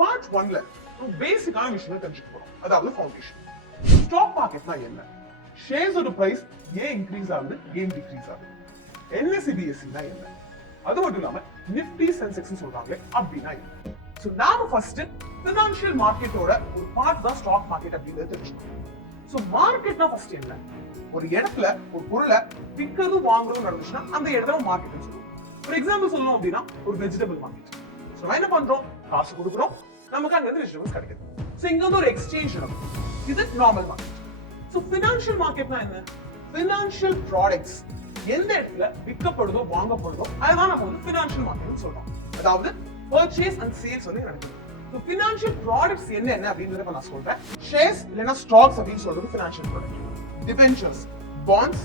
Part 1ல ஒரு பேசிக்கான விஷயம் தெரிஞ்சுக்க போறோம். அதாவது ஃபவுண்டேஷன். ஸ்டாக் மார்க்கெட்னா என்ன? ஷேர்ஸோட பிரைஸ் ஏன் இன்க்ரீஸ் ஆகுது, ஏன் டிக்ரீஸ் ஆகுது? NSE BSE னா என்ன? அது மட்டும் இல்லாம நிஃப்டி சென்செக்ஸ் சொல்றாங்களே அப்படின்னா என்ன? சோ நாம ஃபர்ஸ்ட் ஃபினான்ஷியல் மார்க்கெட்டோட ஒரு பார்ட் தான் ஸ்டாக் மார்க்கெட் அப்படிங்கறது தெரிஞ்சுக்கணும். சோ மார்க்கெட்னா ஃபர்ஸ்ட் என்ன? ஒரு இடத்துல ஒரு பொருளை விற்கிறது வாங்குறது நடந்துச்சுன்னா அந்த இடத்துல மார்க்கெட்னு சொல்லுவோம். ஒரு எக்ஸாம்பிள் சொல்லணும் அப்படின்னா ஒரு வெஜிடபிள் மார்க்கெட். சோ என்ன பண்றோம்? காசு கொடுக்குறோம், நமக்கு அங்க இருந்து வெஜிடபிள்ஸ் கிடைக்குது. சோ இங்க வந்து ஒரு எக்ஸ்சேஞ்ச் நடக்கும். இது நார்மல் மார்க்கெட். சோ ஃபினான்ஷியல் மார்க்கெட்னா என்ன? ஃபினான்ஷியல் ப்ராடக்ட்ஸ் எந்த இடத்துல விற்கப்படுதோ வாங்கப்படுதோ அதுதான் நம்ம வந்து ஃபினான்ஷியல் மார்க்கெட்னு சொல்றோம். அதாவது பர்ச்சேஸ் அண்ட் சேல்ஸ் வந்து நடக்குது. சோ ஃபினான்ஷியல் ப்ராடக்ட்ஸ் என்ன அப்படிங்கறத நான் சொல்றேன். ஷேர்ஸ் இல்லனா ஸ்டாக்ஸ் அப்படின்னு சொல்றது financial product. Debentures, bonds,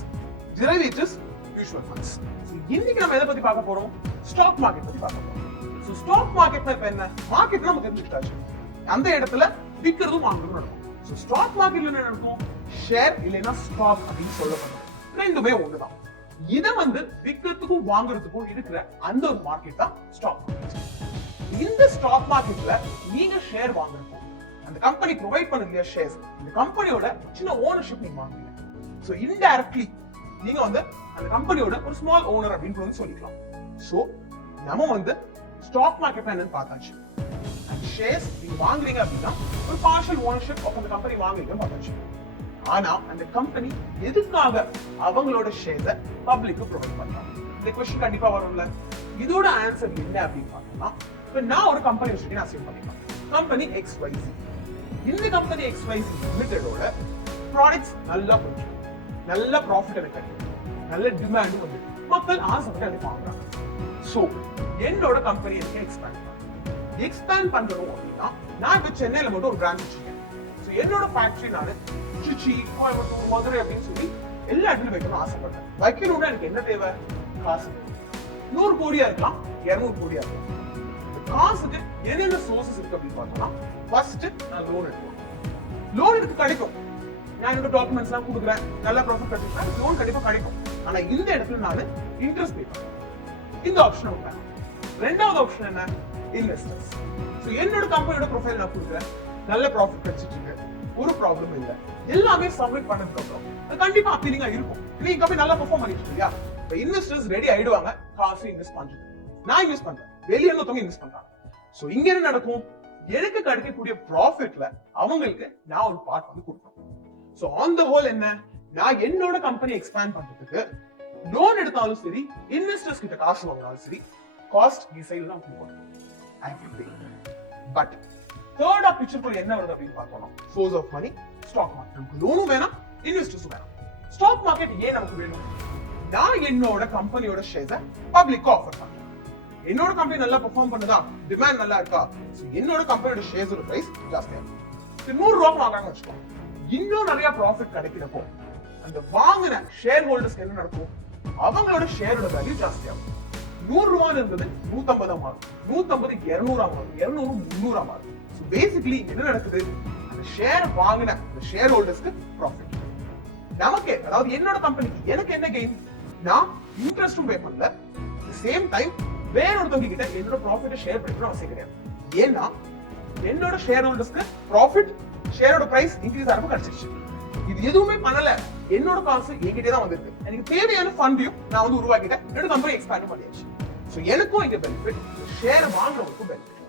derivatives, mutual funds. So இன்னைக்கு நம்ம எதை பத்தி பார்க்க போறோம்? ஸ்டாக் மார்க்கெட் பத்தி பார்க்க போறோம். சோ ஸ்டாக் மார்க்கெட்னா இப்ப என்ன? மார்க்கெட் நம்ம தெரிஞ்சுக்கிட்டாச்சு. அந்த இடத்துல விக்கிறதும் வாங்குறதும் நடக்கும். சோ ஸ்டாக் மார்க்கெட்ல என்ன நடக்கும்? ஷேர் இல்லனா ஸ்டாக் அப்படின்னு சொல்லப்படுது. ரெண்டுமே ஒண்ணுதான். இத வந்து விக்கிறதுக்கும் வாங்குறதுக்கும் இருக்கிற அந்த ஒரு மார்க்கெட் தான் ஸ்டாக் மார்க்கெட். இந்த ஸ்டாக் மார்க்கெட்ல நீங்க ஷேர் வாங்குறப்போ அந்த கம்பெனி ப்ரொவைட் பண்ணுற ஷேர்ஸ் இந்த கம்பெனியோட சின்ன ஓனர்ஷிப் நீங்க வாங்குறீங்க. சோ இன்டைரக்ட்லி நீங்க வந்து அந்த கம்பெனியோட ஒரு ஸ்மால் ஓனர் அப்படின்னு சொல்லிக்கலாம். சோ நம்ம வந்து ஸ்டாக் மார்க்கெட் என்னன்னு பார்த்தாச்சு. அந்த ஷேர்ஸ் நீங்க வாங்குறீங்க அப்படின்னா ஒரு பார்ஷியல் ஓனர்ஷிப் ஆஃப் அந்த கம்பெனி வாங்குறீங்கன்னு பார்த்தாச்சு. ஆனா அந்த கம்பெனி எதுக்காக அவங்களோட ஷேர்ஸை பப்ளிக்கு ப்ரொவைட் பண்றாங்க? இந்த क्वेश्चन கண்டிப்பா வரும்ல. இதோட ஆன்சர் என்ன அப்படின்னு பார்த்தோம்னா, இப்ப நான் ஒரு கம்பெனி வச்சுட்டு நான் அசியூம் பண்ணிக்கலாம். Company XYZ. இந்த கம்பெனி XYZ லிமிடெடோட ப்ராடக்ட்ஸ் நல்லா போச்சு, நல்ல ப்ராஃபிட் எனக்கு கிடைக்கும், நல்ல டிமாண்ட் வந்து மக்கள் ஆசைப்பட்டு அதை வாங்குறாங்க. சோ என்னோட கம்பெனி எக்ஸ்பேண்ட் பண்றோம் அப்படின்னா நான் இப்ப சென்னையில மட்டும் ஒரு பிரான்ச் வச்சிருக்கேன். சோ என்னோட ஃபேக்டரி நான் திருச்சி, கோயம்புத்தூர், மதுரை அப்படின்னு சொல்லி எல்லா இடத்துலயும் வைக்கணும்னு ஆசைப்பட்டேன். வைக்கணும்னா எனக்கு என்ன தேவை? காசு. 100 கோடியா இருக்கலாம், 200 கோடியா இருக்கலாம். காசுக்கு என்னென்ன சோர்சஸ் இருக்கு அப்படின்னு பார்த்தோம்னா, ஃபர்ஸ்ட் நான் லோன் எடுக்கணும். லோன் எனக்கு கிடைக்கும். நான் என்னோட டாக்குமெண்ட்ஸ் எல்லாம் கொடுக்குறேன், நல்ல ப்ராஃபிட் கிடைக்கும், லோன் கண்டிப்பா கிடைக்கும். ஆனா இந்த இடத்துல நான் இன்ட்ரெஸ்ட் பே பண்ணுவேன். இந்த ஆப்ஷன் வேணும். ரெண்டாவது ஆப்ஷன் என்ன? இன்வெஸ்டர்ஸ். சோ என்னோட கம்பெனியோட ப்ரொஃபைல் நான் கொடுக்குறேன், நல்ல ப்ராஃபிட் கிடைச்சிட்டு இருக்கு, ஒரு ப்ராப்ளம் இல்ல, எல்லாமே சப்மிட் பண்ணதுக்கு அப்புறம் அது கண்டிப்பா அப்பீலிங்கா இருக்கும். நீங்க கம்பெனி நல்லா பெர்ஃபார்ம் பண்ணிட்டு இருக்கியா? இப்ப இன்வெஸ்டர்ஸ் ரெடி ஆயிடுவாங்க, காசு இன்வெஸ்ட் பண்றது. நான் இன்வெஸ்ட் பண்றேன், வெளிய இருந்தவங்க இன்வெஸ்ட் பண்றாங்க. சோ இங்க என்ன நடக்கும்? எனக்கு கிடைக்கக்கூடிய ப்ராஃபிட்ல அவங்களுக்கு நான் ஒரு பார்ட் வந்து கொடுப்பேன். சோ ஆன் தி ஹோல் என்ன? நான் என்னோட கம்பெனி எக்ஸ்பேண்ட் பண்றதுக்கு லோன் எடுத்தாலும் சரி, இன்வெஸ்டர்ஸ் கிட்ட காசு வாங்கினாலும் சரி, காஸ்ட் நீ சைடுல தான் கொடுக்கணும். I will pay. But third of picture என்ன வருது அப்படின்னு பார்த்தோம்னா, source of money stock market. நமக்கு லோனும் வேணாம், இன்வெஸ்டர்ஸும் வேணாம். ஸ்டாக் மார்க்கெட் ஏன் நமக்கு வேணும்? நான் என்னோட கம்பெனியோட ஷேர்ஸை பப்ளிக் ஆஃபர் பண்றேன். என்னோட கம்பெனி நல்லா பெர்ஃபார்ம் பண்ணுதா, டிமாண்ட் நல்லா இருக்கா, என்னோட கம்பெனியோட ஷேர்ஸோட பிரைஸ் ஜாஸ்தியா இருக்கும். 100 ரூபாய்க்கு வாங்குறாங்கன்னு வச்சுக்கோங்க. இன்னும் நிறைய ப்ராஃபிட் கிடைக்கிறப்போ அந்த வாங்கின ஷேர் ஹோல்டர்ஸ்க்கு என்ன நடக்கும்? அவங்களோட ஷேரோட வேல்யூ ஜாஸ்தியாகும். 100 ரூபாய் இருந்தது 150 மாறும், 150 200 மாறும், 200 300 மாறும். சோ பேசிக்கலி என்ன நடக்குது? அந்த ஷேர் வாங்கின அந்த ஷேர் ஹோல்டர்ஸ்க்கு ப்ராஃபிட். நமக்கு அதாவது என்னோட கம்பெனிக்கு எனக்கு என்ன கெயின்? நான் இன்ட்ரெஸ்டும் பே பண்ணல, சேம் டைம் வேற ஒருத்தவங்க கிட்ட என்னோட ப்ராஃபிட்டை ஷேர் பண்ணிக்கணும் அவசியம் கிடையாது. ஏன்னா என்னோட ஷேர் ஹோல்டர்ஸ்க்கு ப்ராஃபிட், ஷேரோட பிரைஸ் இன்க்ரீஸ் ஆகிறப்ப கிடைச்சிருச்சு. இது எதுவுமே பண்ணல, என்னோட காசு என்கிட்டே தான் வந்திருக்கு. எனக்கு தேவையான ஃபண்டையும் நான் வந்து உருவாக்கிட்டேன், என்னோட கம்பெனி எக்ஸ்பேண்ட் பண்ணியாச்சு. சோ எனக்கும் இங்க பெனிஃபிட், ஷேர் வாங்குறவங்களுக்கும் பெனிஃபிட்.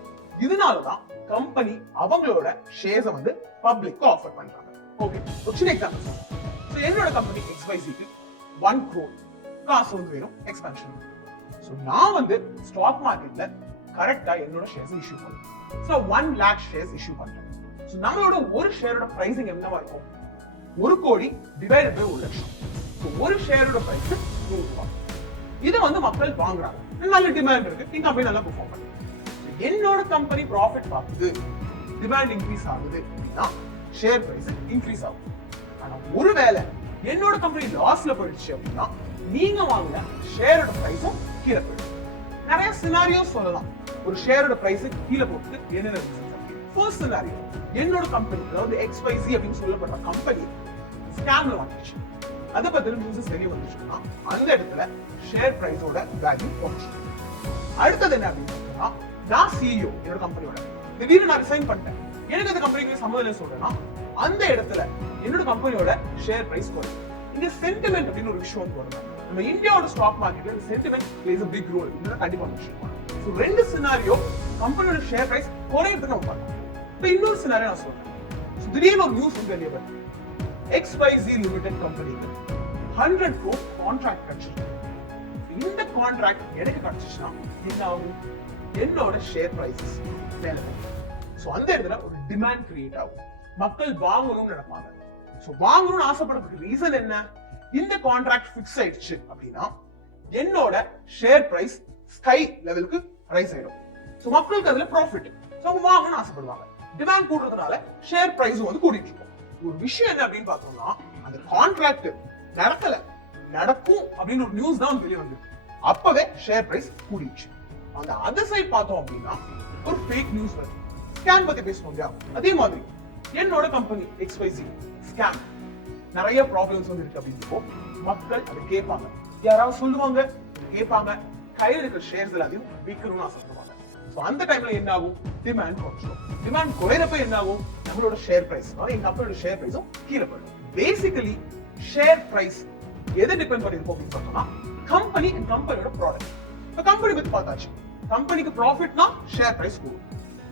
இதனாலதான் கம்பெனி அவங்களோட ஷேர்ஸை வந்து பப்ளிக்கு ஆஃபர் பண்றாங்க. ஓகே, ஒரு சின்ன எக்ஸாம்பிள். சோ என்னோட கம்பெனி XYZக்கு 1 crore காசு வந்து வேணும் எக்ஸ்பான்ஷன். சோ நான் வந்து ஸ்டாக் மார்க்கெட்ல கரெக்ட்டா என்னோட ஷேர்ஸ் இஷ்யூ பண்ணுவேன். சோ 1 lakh ஷேர்ஸ் இஷ்யூ பண்றேன். சோ நம்மளோட ஒரு ஷேரோட பிரைசிங் என்னவா இருக்கும்? 1 கோடி டிவைடட் பை 1 லட்சம். சோ ஒரு ஷேரோட பிரைஸ் 100 ரூபாய். இத வந்து மக்கள் வாங்குறாங்க, நல்ல டிமாண்ட் இருக்கு, இந்த கம்பெனி நல்லா பெர்ஃபார்ம் பண்ணுது. என்னோட கம்பெனி ப்ராஃபிட் பாக்குது, டிமாண்ட் இன்க்ரீஸ் ஆகுது அப்படின்னா ஷேர் பிரைஸ் இன்க்ரீஸ் ஆகும். ஆனா ஒருவேளை என்னோட கம்பெனி லாஸ்ல போயிடுச்சு அப்படின்னா நீங்க வாங்குற ஷேரோட பிரைஸும் கீழே போயிடும். நிறைய சினாரியோஸ் சொல்லலாம். ஒரு ஷேரோட பிரைஸ் கீழே போட்டு என்னென்ன ரீசன்ஸ் இருக்கு? ஃபர்ஸ்ட் சினாரியோ, என்னோட கம்பெனி அதாவது XYZ அப்படின்னு சொல்லப்படுற கம்பெனி ஸ்கேம்ல வந்துச்சு, அதை பத்தி நியூஸ் தெரிய வந்துச்சுன்னா அந்த இடத்துல ஷேர் பிரைஸோட வேல்யூ குறைச்சு. அடுத்தது என்ன அப்படின்னு நான் CEO என்னோட கம்பெனியோட திடீர்னு நான் ரிசைன் பண்ணிட்டேன், எனக்கு அந்த கம்பெனிக்கு சம்மதம் இல்லை சொல்றேன்னா அந்த இடத்துல என்னோட கம்பெனியோட ஷேர் பிரைஸ் குறையும். இங்க சென்டிமெண்ட் அப்படின்னு ஒரு விஷயம் போடுறாங்க. நம்ம இந்தியாவோட ஸ்டாக் மார்க்கெட்ல sentiment place a big role. இது கண்டிப்பா விஷயம். சோ ரெண்டு சினாரியோ கம்பெனியோட ஷேர் பிரைஸ் குறையிறதுக்கு நம்ம பார்க்கலாம். இப்போ இன்னொரு சினாரியோ நான் சொல்றேன். திடீர்னு ஒரு நியூஸ் வந்து வெளியே வருது, XYZ லிமிடெட் கம்பெனிக்கு 100 crore கான்ட்ராக்ட் கிடைச்சிருக்கு. இந்த கான்ட்ராக்ட் எனக்கு கிடைச்சிச்சுன்னா என்ன ஆகும்? என்னோட ஷேர் பிரைசஸ் மேல போகும். சோ அந்த இடத்துல ஒரு டிமாண்ட் கிரியேட் ஆகும், மக்கள் வாங்கணும்னு நினைப்பாங்க. சோ வாங்கணும்னு ஆசைப்படுறதுக்கு ரீசன் என்ன? இந்த கான்ட்ராக்ட் ஃபிக்ஸ் ஆயிடுச்சு அப்படின்னா என்னோட ஷேர் பிரைஸ் ஸ்கை லெவலுக்கு ரைஸ் ஆயிடும். சோ மக்களுக்கு அதுல ப்ராஃபிட். சோ அவங்க வாங்கணும்னு ஆசைப்படுவாங்க. டிமாண்ட் கூடுறதுனால ஷேர் பிரைஸ் வந்து கூடிட்டு இருக்கும். ஒரு விஷயம் என்ன அப்படின்னு பார்த்தோம்னா, அந்த கான்ட்ராக்ட் நடக்கும் அப்படின்னு ஒரு நியூஸ் தான் வெளியே வந்து அப்பவே ஷேர் பிரைஸ் கூடிடுச்சு. அந்த அதர் சைட் பார்த்தோம் அப்படின்னா ஒரு ஃபேக் நியூஸ் வருது, ஸ்கேம் பத்தி பேசணும் இல்லையா? அதே மாதிரி என்னோட கம்பெனி XYZ ஸ்கேம் நிறைய ப்ராப்ளம்ஸ் வந்து இருக்கு அப்படின்றப்போ மக்கள் அதை கேட்பாங்க, யாராவது சொல்லுவாங்க, கேட்பாங்க, கையில் இருக்கிற ஷேர்ஸ் எல்லாத்தையும் விற்கணும்னு ஆசைப்படுவாங்க. சோ அந்த டைம்ல என்ன ஆகும்? டிமாண்ட் குறைஞ்சிடும். டிமாண்ட் குறையறப்ப என்ன ஆகும்? நம்மளோட ஷேர் பிரைஸ், எங்க கம்பெனியோட ஷேர் பிரைஸும் கீழே போயிடும். பேசிக்கலி ஷேர் பிரைஸ் எதை டிபெண்ட் பண்ணிருப்போம் அப்படின்னு பார்த்தோம்னா கம்பெனி அண்ட் கம்பெனியோட ப்ராடக்ட். இப்ப கம்பெனி பத்தி பார்த்தாச்சு. கம்பெனிக்கு ப்ராஃபிட்னா ஷேர் பிரைஸ் கூடும்,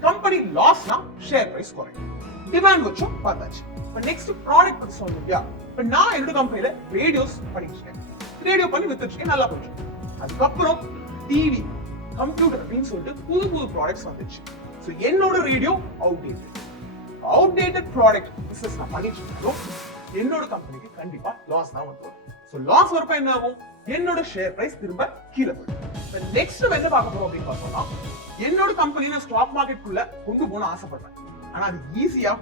கம்பெனி லாஸ்னா ஷேர் பிரைஸ் குறையும். டிமாண்ட் வச்சும் பார்த்தாச்சு. இப்ப நெக்ஸ்ட் ப்ராடக்ட் பத்தி சொல்லணும் இல்லையா? இப்ப நான் என்னோட கம்பெனில ரேடியோஸ் பண்ணிட்டு இருக்கேன், ரேடியோ பண்ணி வித்துட்டு இருக்கேன், நல்லா போயிட்டு இருக்கு. அதுக்கப்புறம் டிவி, கம்ப்யூட்டர் அப்படின்னு சொல்லிட்டு புது புது ப்ராடக்ட்ஸ் வந்துச்சு. சோ என்னோட ரேடியோ அவுடேட்டட் ப்ராடக்ட் பிசினஸ் நான் பண்ணிட்டு இருக்கோம். என்னோட கம்பெனிக்கு கண்டிப்பா லாஸ் தான் வரும். சோ லாஸ் வரப்ப என்ன ஆகும்? என்னோட ஷேர் பிரைஸ் திரும்ப கீழே போயிடும். நெக்ஸ்ட் என்ன பார்க்க போறோம் அப்படின்னு பார்த்தோம்னா, என்னோட கம்பெனி நான் ஸ்டாக் மார்க்கெட்டுக்குள்ள கொண்டு போன ஆசைப்படுறேன். ஆனா அது ஈஸியா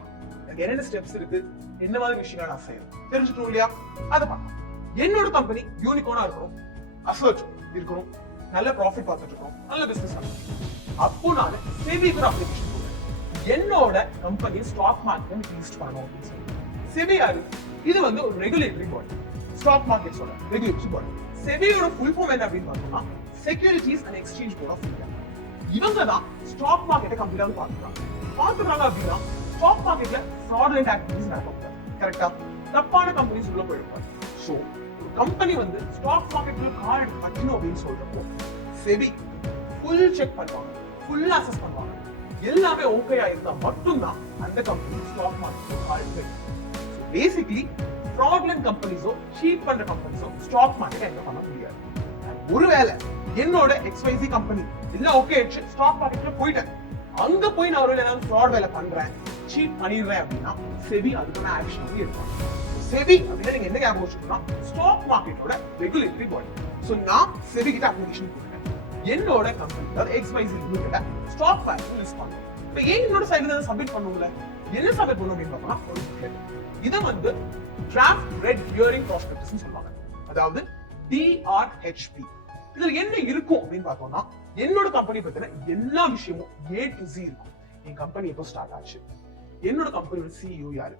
எனக்கு என்னென்ன ஸ்டெப்ஸ் இருக்கு, என்ன மாதிரி விஷயங்கள் நான் செய்யணும் தெரிஞ்சுக்கணும் இல்லையா? அதை பார்க்கலாம். என்னோட கம்பெனி யூனிகார்னா இருக்கணும், அசர்ட் இருக்கணும், நல்ல ப்ராஃபிட் பார்த்துட்டு இருக்கணும், நல்ல பிசினஸ் பண்ணணும். அப்போ நான் செபிக்கு அப்ளிகேஷன் போடுறேன், என்னோட கம்பெனி ஸ்டாக் மார்க்கெட் லிஸ்ட் பண்ணணும் அப்படின்னு சொல்லி. செபி யாரு? இது வந்து ஒரு ரெகுலேட்டரி பாடி, ஸ்டாக் மார்க்கெட்ஸோட ரெகுலேட்டரி பாடி. செபியோட ஃபுல் ஃபார்ம் என்ன அப்படின்னு பார்த்தோம்னா securities and exchange board of India. இவங்க தான் ஸ்டாக் மார்க்கெட்டை கம்ப்ளீட்டா பாத்துக்கிறாங்க அப்படின்னா ஸ்டாக் மார்க்கெட்ல ஃப்ராடுலன்ட் ஆக்டிவிட்டிஸ் நடக்கும். கரெக்டா? தப்பான கம்பெனிஸ் உள்ள போயிடுவாங்க. சோ ஒரு கம்பெனி வந்து ஸ்டாக் மார்க்கெட்ல கால் கட்டணும் அப்படின்னு சொல்றப்போ செபி ஃபுல் செக் பண்ணுவாங்க, ஃபுல் அசஸ் பண்ணுவாங்க. எல்லாமே ஓகேயா இருந்தா மட்டும்தான் அந்த கம்பெனி ஸ்டாக் மார்க்கெட்ல கால் கட்டும். பேசிக்கலி ஃப்ராடுலன்ட் கம்பெனிஸோ சீட் பண்ற கம்பெனிஸோ ஸ்டாக் மார்க்கெட் என்டர் பண்ண முடியாது. ஒருவேளை என்னோட XYZ கம்பெனி இல்ல ஓகே ஸ்டாக் மார்க்கெட்ல போயிட்டேன், அங்க போய் நான் ஒருவேளை ஏதாவது ஃப்ராட் வேலை பண்றேன், சீட் பண்ணிடுறேன் அப்படின்னா செபி அதுக்கான ஆக்ஷன் வந்து எடுப்பாங்க. செபி அப்படின்னா நீங்க என்ன ஞாபகம் வச்சுக்கணும்னா ஸ்டாக் மார்க்கெட்டோட ரெகுலேட்டரி பாடி. சோ நான் செபி கிட்ட அப்ளிகேஷன் கொடுத்தேன், என்னோட கம்பெனி அதாவது XYZ லிமிடெட் ஸ்டாக் மார்க்கெட்ல லிஸ்ட் பண்ணணும். இப்போ ஏன் என்னோட சைடுல சப்மிட் பண்ணுவோம்ல, என்ன சப்மிட் பண்ணணும் அப்படின்னு பார்த்தோம்னா ஒரு புக்லெட். இதை வந்து டிராஃப்ட் ரெட் ஹியரிங் ப்ராஸ்பெக்டஸ் சொல்லுவாங்க, அதாவது DRHP. இதுல என்ன இருக்கும் அப்படின்னு பார்த்தோம்னா என்னோட கம்பெனி பத்தின எல்லா விஷயமும் A to Z இருக்கும். என் கம்பெனி எப்போ ஸ்டார்ட் ஆச்சு, என்னோட கம்பெனியோட CEO யாரு,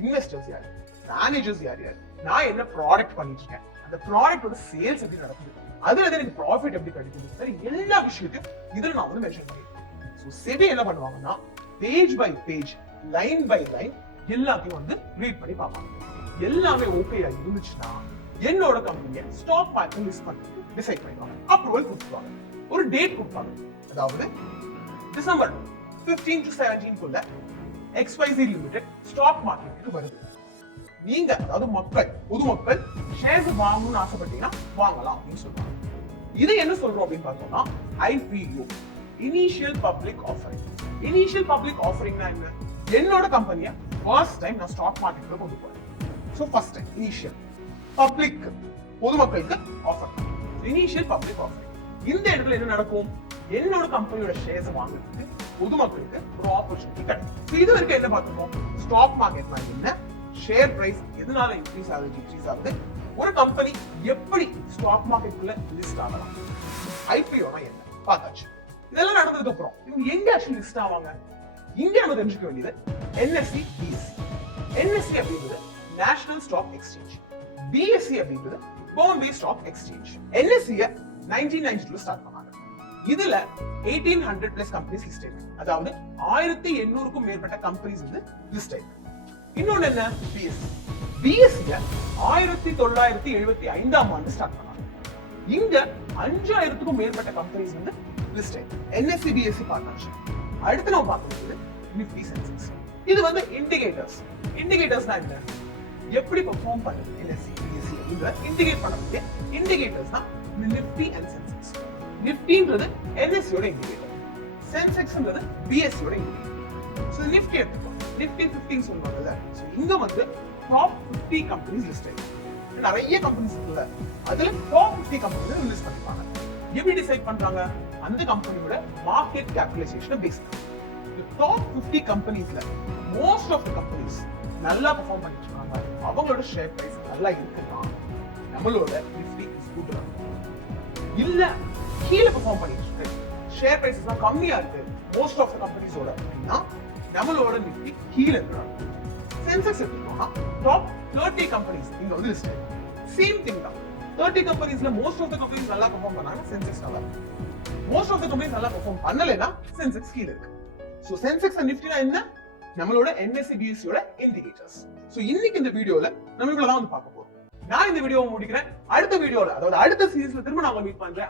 இன்வெஸ்டர்ஸ் யாரு, மேனேஜர்ஸ் யார் யாரு, நான் என்ன ப்ராடக்ட் பண்ணிட்டு இருக்கேன், அந்த ப்ராடக்டோட சேல்ஸ் எப்படி நடக்குது, அதுல எனக்கு ப்ராஃபிட் எப்படி கிடைக்குது, சரி எல்லா விஷயத்தையும் இதுல நான் வந்து மென்ஷன் பண்ணிருக்கேன். ஸோ செபி என்ன பண்ணுவாங்கன்னா page by page, line by line எல்லாத்தையும் வந்து ரீட் பண்ணி பார்ப்பாங்க. எல்லாமே ஓகேயா இருந்துச்சுன்னா என்னோட கம்பெனியை ஸ்டாக் மார்க்கெட் லிஸ்ட் பண்ணி டிசைட் பண்ணிடுவாங்க, அப்ரூவல் கொடுத்துருவாங்க, ஒரு டேட் கொடுப்பாங்க. அதாவது டிசம்பர் 15 to 17 குள்ள XYZ லிமிடெட் ஸ்டாக் மார்க்கெட்டுக்கு வருது. நீங்க அதாவது பொதுமக்கள் ஷேர்ஸ் வாங்கணும்னு ஆசைப்பட்டீங்கன்னா வாங்கலாம் அப்படின்னு சொல்றாங்க. இது என்ன சொல்றோம் அப்படின்னு பார்த்தோம்னா IPO, initial public offering. Initial public ஆஃபரிங்னா என்ன? என்னோட கம்பெனியை ஃபர்ஸ்ட் டைம் நான் ஸ்டாக் மார்க்கெட்ல கொண்டு போறேன். So first time initial public, பொதுமக்களுக்கு ஆஃபர், இனிஷியல் பப்ளிக் ஆஃபர். இந்த இடத்துல என்ன நடக்கும்? என்னோட கம்பெனியோட ஷேர்ஸ் வாங்குறதுக்கு பொதுமக்களுக்கு ஒரு ஆப்பர்ச்சுனிட்டி கிடைக்கும். இது வரைக்கும் என்ன பார்த்துருக்கோம்? ஸ்டாக் மார்க்கெட்னா என்ன, ஷேர் பிரைஸ் எதனால இன்க்ரீஸ் ஆகுது டிக்ரீஸ் ஆகுது, ஒரு கம்பெனி எப்படி ஸ்டாக் மார்க்கெட்டுக்குள்ள லிஸ்ட் ஆகலாம், IPOனா என்ன பார்த்தாச்சு. இதெல்லாம் நடந்ததுக்கு அப்புறம் இவங்க எங்க ஆக்சுவலி லிஸ்ட் ஆவாங்க? இங்க நம்ம தெரிஞ்சுக்க வேண்டியது NSE, BSE. NSE அப்படிங்கிறது நேஷனல் ஸ்டாக் எக்ஸ்சேஞ்ச், BSE அப்படிங்கிறது Bombay stock exchange. NSE 1992 start பண்ணாங்க. இதுல 1800 பிளஸ் கம்பெனிஸ் லிஸ்ட் ஆயிருக்கு. அதாவது 1800க்கும் மேற்பட்ட கம்பெனிஸ் வந்து லிஸ்ட் ஆயிருக்கு. இன்னொன்னு என்ன? பிஎஸ்சி. பிஎஸ்சிய 1975ஆம் ஆண்டு ஸ்டார்ட் பண்ணாங்க. இங்க 5000க்கும் மேற்பட்ட கம்பெனிஸ் வந்து லிஸ்ட் ஆயிருக்கு. NSC BSc partnership. அடுத்து நம்ம பார்க்கிறது நிஃப்டி சென்செக்ஸ். இது வந்து இண்டிகேட்டர்ஸ். இண்டிகேட்டர்ஸ்னா என்ன? எப்படி பெர்ஃபார்ம் பண்ணுது என்எஸ்சி பிஎஸ்சி அப்படிங்கற இண்டிகேட் பண்ணக்கூடிய இண்டிகேட்டர்ஸ் தான் நிஃப்டி அண்ட் சென்செக்ஸ். நிஃப்டின்றது என்எஸ்சி யோட இண்டிகேட்டர், சென்செக்ஸ்ன்றது பிஎஸ்சி யோட இண்டிகேட்டர். சோ நிஃப்டி எடுத்துக்கோ, நிஃப்டி 15 சொல்லுவாங்கல்ல. சோ இங்க வந்து டாப் 50 கம்பெனிஸ் லிஸ்ட் ஆயிருக்கு. நிறைய கம்பெனிஸ் இருக்குல்ல, அதுல டாப் 50 கம்பெனிஸ் லிஸ்ட் பண்ணிருப்பாங்க. எப்படி டிசைட் பண்றாங்க? அந்த கம்பெனியோட மார்க்கெட் கேபிடலைசேஷனை பேஸ் பண்ணி. டாப் 50 கம்பெனிஸ்ல மோஸ்ட் ஆஃப் தி கம்பெனிஸ் நல்லா பெர்ஃபார்ம் பண்ணிட்டு இருக்காங்க, அவங்களோட ஷேர் பிரைஸ் நல்லா இருக்குன்னா நம்மளோட நிஃப்டி இஸ் குட். இல்ல கீழ பெர்ஃபார்ம் பண்ணிட்டு இருக்கு, ஷேர் பிரைஸ் தான் கம்மியா இருக்கு மோஸ்ட் ஆஃப் தி கம்பெனிஸோட அப்படின்னா நம்மளோட நிஃப்டி கீழ இருக்கிறாங்க. சென்செக்ஸ் எடுத்துக்கோனா டாப் 30 கம்பெனிஸ் இங்க வந்து லிஸ்ட் ஆயிருக்கு. சேம் திங் தான். 30 கம்பெனிஸ்ல மோஸ்ட் ஆஃப் தி கம்பெனிஸ் நல்லா பெர்ஃபார்ம் பண்ணாங்க, சென்செக்ஸ் நல்லா இருக்கு. மோஸ்ட் ஆஃப் தி கம்பெனிஸ் நல்லா பெர்ஃபார்ம் பண்ணலைனா சென்செக்ஸ் கீழ இருக்கு. சோ சென்செக்ஸ் அண்ட் நிஃப்டினா என்ன? நம்மளோட என்எஸ்சி பிஎஸ்சி யோட இண்டிகேட்டர்ஸ். சோ இன்னைக்கு இந்த வீடியோல நம்ம இவ்வளவு தான் வந்து பார்க்க போறோம். நான் இந்த வீடியோவை முடிக்கிறேன். அடுத்த வீடியோல, அதாவது அடுத்த சீரீஸ்ல திரும்ப நான் மீட் பண்றேன்.